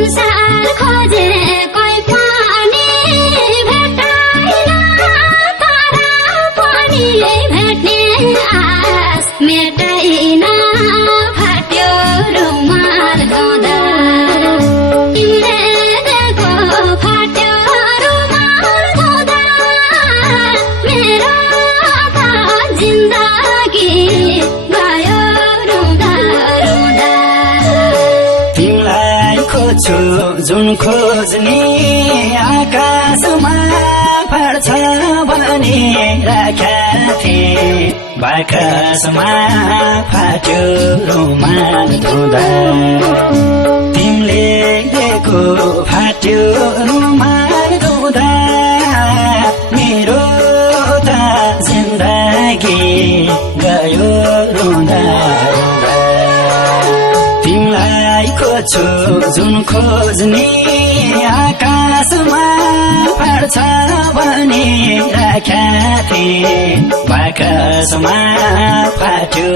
संसार खोजे कोही पनि भेटाइन तारा पनि भेट्ने आस मेटाइन फाट्यो रुमाल धुँदा तिमीलेको फाट्यो रुमाल धुँदा मेरो त जिन्दगी गयो रुँदा रुँदा तिमीलाई खोज्छु जुन खोज्ने आकाशमा फर्छ भने राखेका थिए बाकसमा फाट्यो रुमाल धुँदा तिमीले दिएको फाट्यो रुमाल धुँदा मेरो त जिन्दगी गयो रुँदा रुँदा तिमीलाई खोज्छु जुन खोज्ने आकाशमा फर्छ भने राखेका थिए बाकसमा फाट्यो